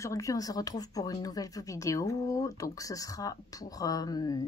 aujourd'hui on se retrouve pour une nouvelle vidéo. Donc ce sera pour un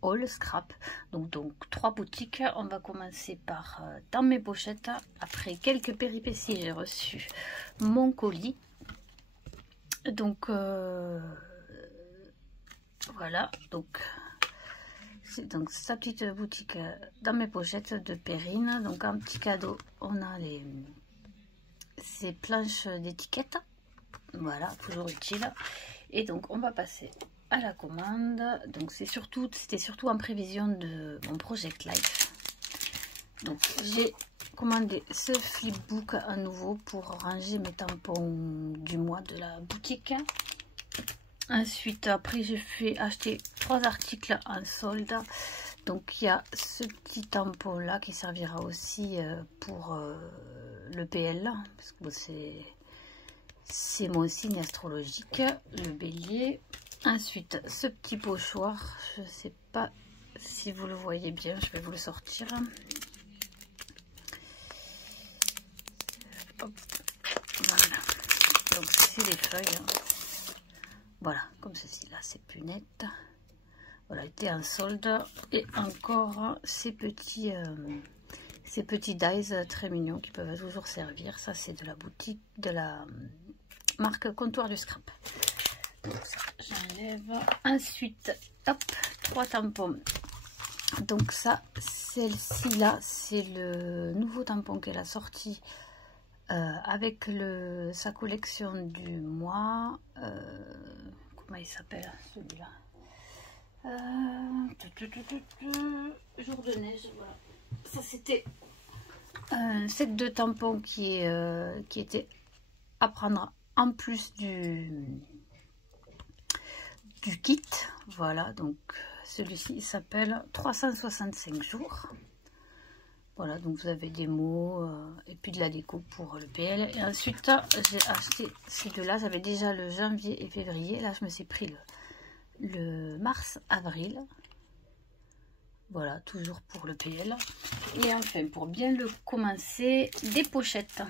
haul scrap. Donc 3 boutiques. On va commencer par dans mes pochettes. Après quelques péripéties, j'ai reçu mon colis. Donc voilà, donc c'est donc sa petite boutique dans mes pochettes de Perrine. Donc un petit cadeau, on a ces planches d'étiquette. Voilà, toujours utile. Et donc on va passer à la commande. Donc c'était surtout en prévision de mon Project Life. Donc j'ai commandé ce flipbook à nouveau pour ranger mes tampons du mois de la boutique. Ensuite, après j'ai fait acheter 3 articles en solde. Donc il y a ce petit tampon là qui servira aussi pour le PL, parce que c'est mon signe astrologique, le bélier. Ensuite, ce petit pochoir, je ne sais pas si vous le voyez bien, je vais vous le sortir. Hop. Voilà, donc c'est les feuilles. Voilà, comme ceci là, c'est plus net. Voilà, était en solde. Et encore ces petits dies très mignons qui peuvent toujours servir. Ça, c'est de la boutique, de la marque Comptoir du Scrap. Donc ça, j'enlève. Ensuite, hop, 3 tampons. Donc ça, celle-ci là, c'est le nouveau tampon qu'elle a sorti avec sa collection du mois. Comment il s'appelle celui-là? Jour de neige, voilà. Ça, c'était un set de tampons qui était à prendre en plus du kit. Voilà, donc celui-ci il s'appelle 365 jours. Voilà, donc vous avez des mots et puis de la déco pour le PL. Et ensuite, j'ai acheté ces deux-là. J'avais déjà le janvier et février. Là, je me suis pris le mars-avril. Voilà, toujours pour le PL. Et enfin, pour bien le commencer, des pochettes.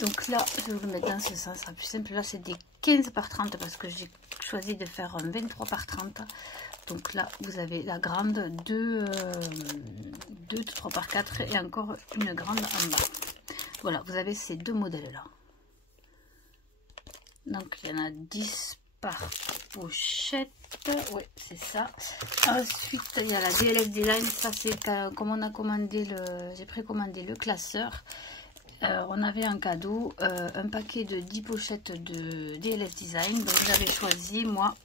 Donc là, je vais vous le mettre dans ce sens, ça sera plus simple. Là, c'est des 15 par 30 parce que j'ai choisi de faire un 23 par 30. Donc là, vous avez la grande, 2 3 par 4 et encore une grande en bas. Voilà, vous avez ces deux modèles-là. Donc, il y en a 10 par pochette. Oui, c'est ça. Ensuite, il y a la DLF Design. Ça, c'est comme on a commandé j'ai précommandé le classeur. On avait un cadeau, un paquet de 10 pochettes de DLF Design. Donc, j'avais choisi, moi,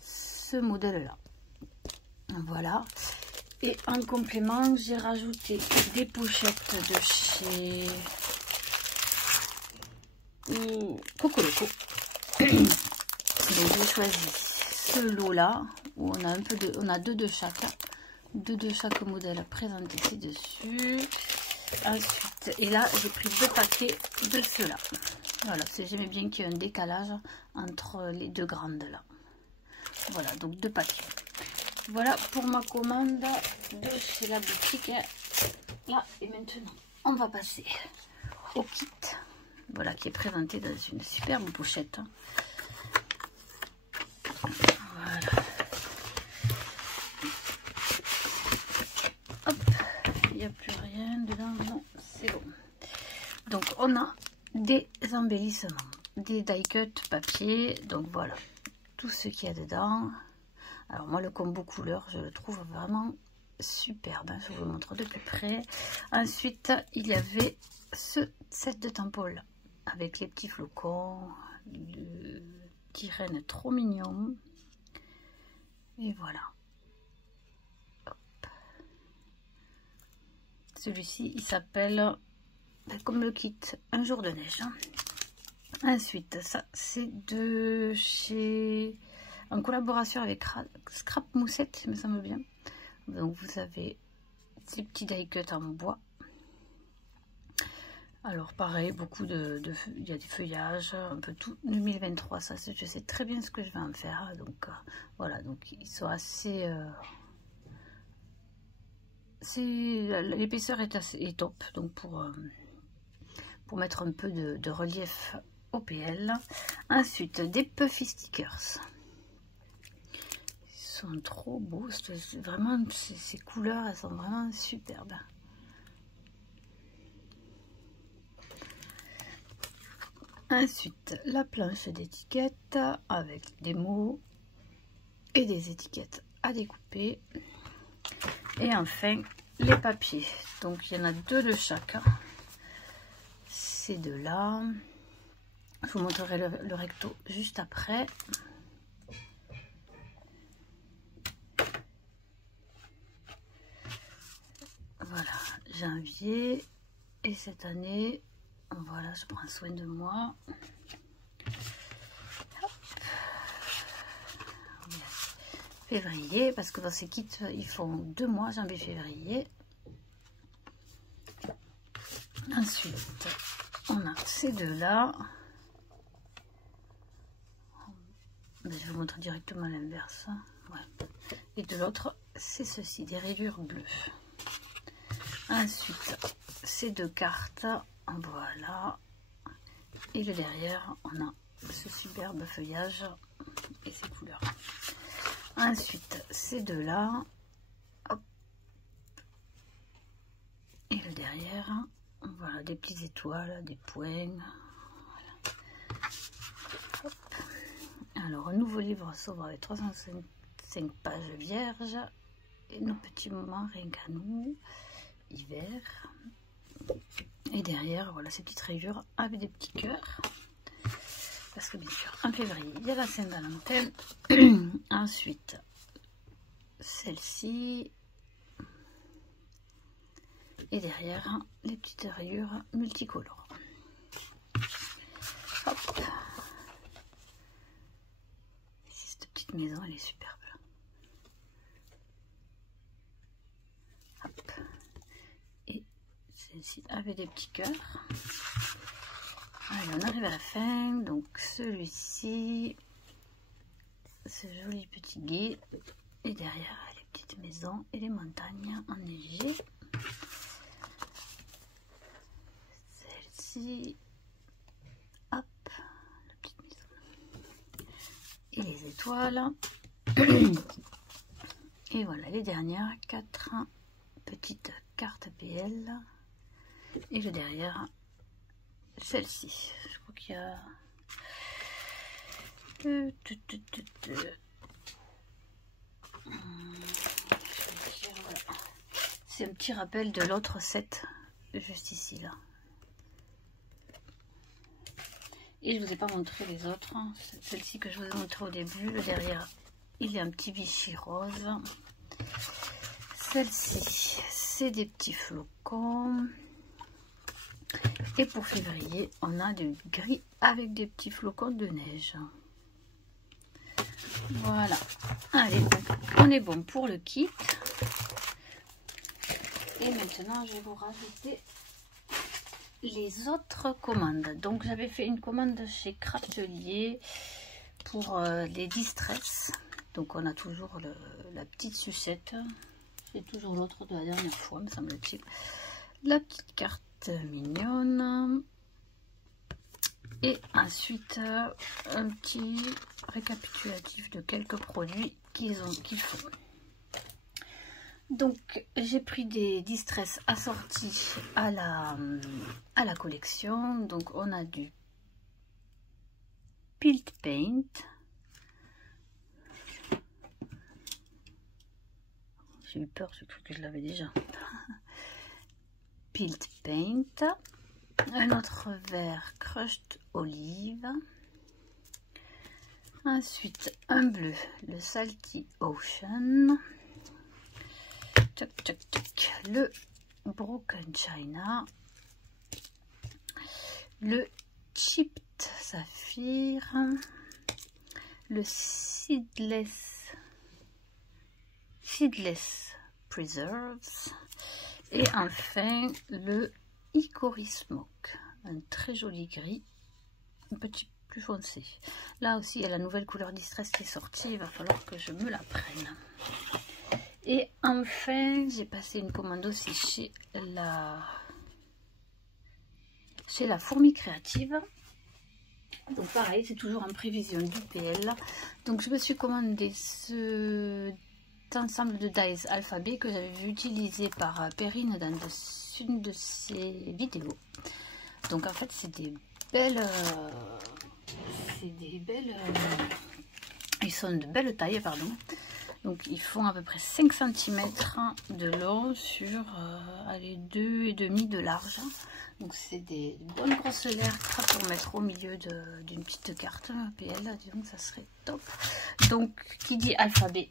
ce modèle-là. Voilà. Et en complément, j'ai rajouté des pochettes de chez Cocoloco. Donc, j'ai choisi ce lot-là, où on a on a deux de chaque. Deux de chaque modèle présentés ci-dessus. Ensuite, et là, j'ai pris 2 paquets de ceux-là. Voilà, j'aimais bien qu'il y ait un décalage entre les deux grandes là. Voilà, donc 2 paquets. Voilà pour ma commande de chez la boutique. Là, et maintenant, on va passer au kit. Voilà, qui est présenté dans une superbe pochette. Voilà. Hop, il n'y a plus rien dedans. Non, c'est bon. Donc, on a des embellissements, des die cut papier. Donc, voilà, tout ce qu'il y a dedans. Alors, moi, le combo couleur, je le trouve vraiment superbe. Je vous le montre de plus près. Ensuite, il y avait ce set de tampons là, avec les petits flocons, de petits rennes trop mignons. Et voilà. Celui-ci, il s'appelle, comme le kit, un jour de neige. Ensuite, ça, c'est de chez... en collaboration avec Scrap Moussette, il me semble bien. Donc, vous avez ces petits die cut en bois. Alors, pareil, beaucoup il y a des feuillages, un peu tout. 2023, ça, je sais très bien ce que je vais en faire. Donc, voilà, donc ils sont assez... l'épaisseur est top, donc pour pour mettre un peu de relief au PL. Ensuite, des Puffy stickers. Ils sont trop beaux, vraiment, ces couleurs, elles sont vraiment superbes. Ensuite, la planche d'étiquette avec des mots et des étiquettes à découper. Et enfin, les papiers. Donc, il y en a 2 de chaque. Ces 2-là. Je vous montrerai le recto juste après. Voilà, janvier. Et cette année, voilà, je prends soin de moi. Hop. Février, parce que dans ces kits, ils font 2 mois, janvier, février. Ensuite, on a ces 2-là. Je vais vous montrer directement l'inverse. Ouais. Et de l'autre, c'est ceci, des rayures bleues. Ensuite, ces 2 cartes, voilà. Et le derrière, on a ce superbe feuillage et ces couleurs. Ensuite, ces 2-là. Et le derrière, voilà, des petites étoiles, des points. Voilà. Hop. Alors, un nouveau livre s'ouvre avec 305 pages vierges. Et nos petits moments rien qu'à nous. Hiver. Et derrière, voilà ces petites rayures avec des petits cœurs. Parce que bien sûr, en février, il y a la Saint-Valentin. Ensuite, celle-ci. Et derrière, les petites rayures multicolores. Hop. Cette petite maison, elle est superbe. Hop. Et celle-ci avec des petits cœurs. Allez, on arrive à la fin. Donc celui-ci, ce joli petit guet. Et derrière, les petites maisons et les montagnes enneigées. Celle-ci. Hop. La petite maison. Et les étoiles. Et voilà les dernières 4 petites cartes PL. Et le derrière, celle-ci. Je crois qu'il y a... C'est un petit rappel de l'autre set, juste ici, là. Et je ne vous ai pas montré les autres. Celle-ci que je vous ai montré au début, le derrière, il y a un petit Vichy rose. Celle-ci, c'est des petits flocons. Et pour février, on a du gris avec des petits flocons de neige. Voilà. Allez, on est bon pour le kit. Et maintenant, je vais vous rajouter les autres commandes. Donc, j'avais fait une commande chez Craftelier pour les distress. Donc, on a toujours la petite sucette. C'est toujours l'autre de la dernière fois, me semble-t-il. La petite carte mignonne. Et ensuite, un petit récapitulatif de quelques produits qu'ils font. Donc, j'ai pris des distress assortis à la collection. Donc, on a du Pilt Paint. J'ai eu peur, j'ai cru que je l'avais déjà. Pilt Paint. Un autre verre Crushed Olive. Ensuite, un bleu, le Salty Ocean. Tchac, tchac, tchac. Le Broken China. Le Chipped Saphir. Le Seedless Preserves. Et enfin, le Hickory Smoke, un très joli gris, un petit plus foncé. Là aussi, il y a la nouvelle couleur Distress qui est sortie, il va falloir que je me la prenne. Et enfin, j'ai passé une commande aussi chez chez La Fourmi Créative. Donc pareil, c'est toujours en prévision du PL. Donc je me suis commandé cet ensemble de dies alphabet que j'avais vu utilisé par Perrine dans une de ses vidéos. Donc en fait c'est des belles... ils sont de belle taille, pardon. Donc ils font à peu près 5 cm de long sur allez, 2,5 de large. Donc c'est des bonnes grosses lettres pour mettre au milieu d'une petite carte PL. Donc ça serait top. Donc qui dit alphabet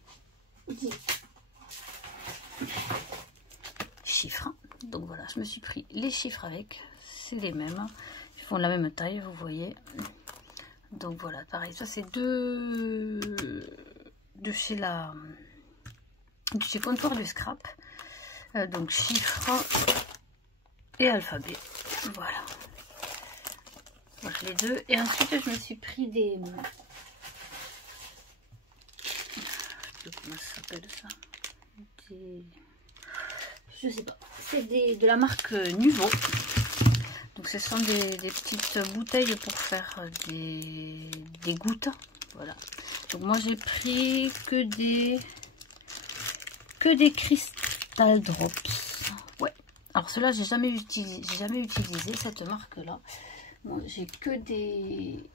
dit chiffres. Donc voilà, je me suis pris les chiffres avec. C'est les mêmes. Ils font la même taille, vous voyez. Donc voilà, pareil. Ça c'est de chez chez Comptoir du Scrap. Donc chiffres et alphabet. Voilà. Donc les deux. Et ensuite je me suis pris des... Comment ça s'appelle ça? Je sais pas. C'est de la marque Nuvo. Donc ce sont des petites bouteilles pour faire des gouttes. Voilà. Donc moi j'ai pris que des Crystal Drops. Ouais. Alors cela j'ai jamais utilisé cette marque là. Moi j'ai que des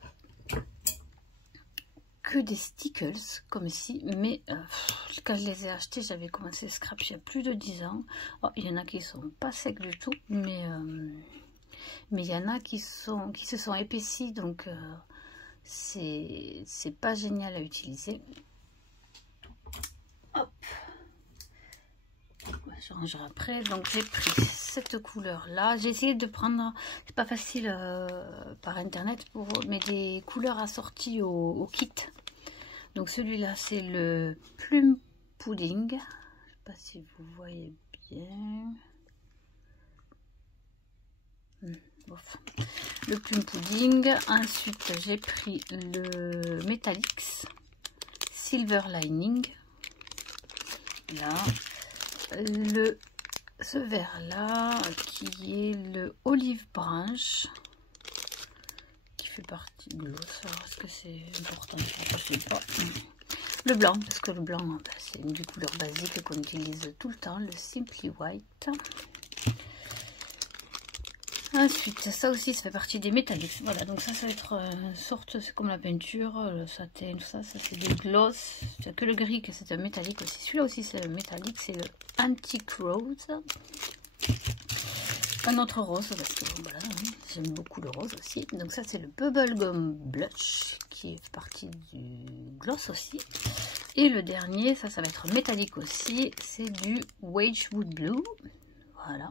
stickers comme ici, mais quand je les ai achetés j'avais commencé scrap il y a plus de 10 ans. Oh, il y en a qui sont pas secs du tout, mais il y en a qui se sont épaissis, donc c'est pas génial à utiliser. Hop, je rangerai après. Donc j'ai pris cette couleur là. J'ai essayé de prendre, c'est pas facile par internet, mais des couleurs assorties au kit. Donc celui-là c'est le Plum Pudding. Je sais pas si vous voyez bien. Bof. Le Plum Pudding. Ensuite j'ai pris le Metallics Silver Lining. Là, ce vert là qui est le Olive Branch, qui fait partie de gloss. Alors est-ce que c'est important? Je sais pas. Le blanc, parce que le blanc ben, c'est une des couleurs basiques qu'on utilise tout le temps, le Simply White. Ensuite, ça aussi, ça fait partie des métalliques. Voilà, donc ça va être une sorte, c'est comme la peinture, le satin, tout ça, ça c'est des gloss. Il n'y a que le gris que c'est un métallique aussi. Celui-là aussi, c'est le métallique, c'est le Antique Rose. Un autre rose, parce que voilà, hein, j'aime beaucoup le rose aussi. Donc ça, c'est le Bubblegum Blush, qui fait partie du gloss aussi. Et le dernier, ça va être métallique aussi, c'est du Wedgwood Blue. Voilà.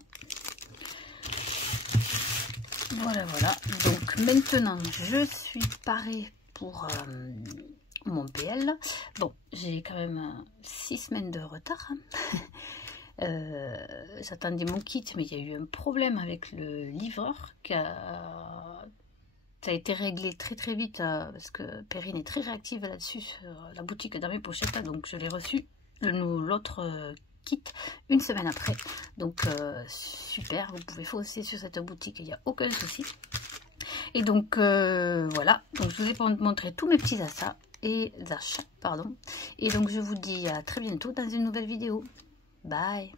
Voilà. Donc maintenant, je suis parée pour mon PL. Bon, j'ai quand même 6 semaines de retard. J'attendais mon kit, mais il y a eu un problème avec le livreur. Ça a été réglé très vite parce que Perrine est très réactive là-dessus sur la boutique dans mes pochettes. Donc je l'ai reçu, l'autre kit, une semaine après. Donc super, vous pouvez foncer sur cette boutique, il n'y a aucun souci. Et donc voilà, donc je vous ai montré tous mes petits achats, pardon. Et donc je vous dis à très bientôt dans une nouvelle vidéo. Bye.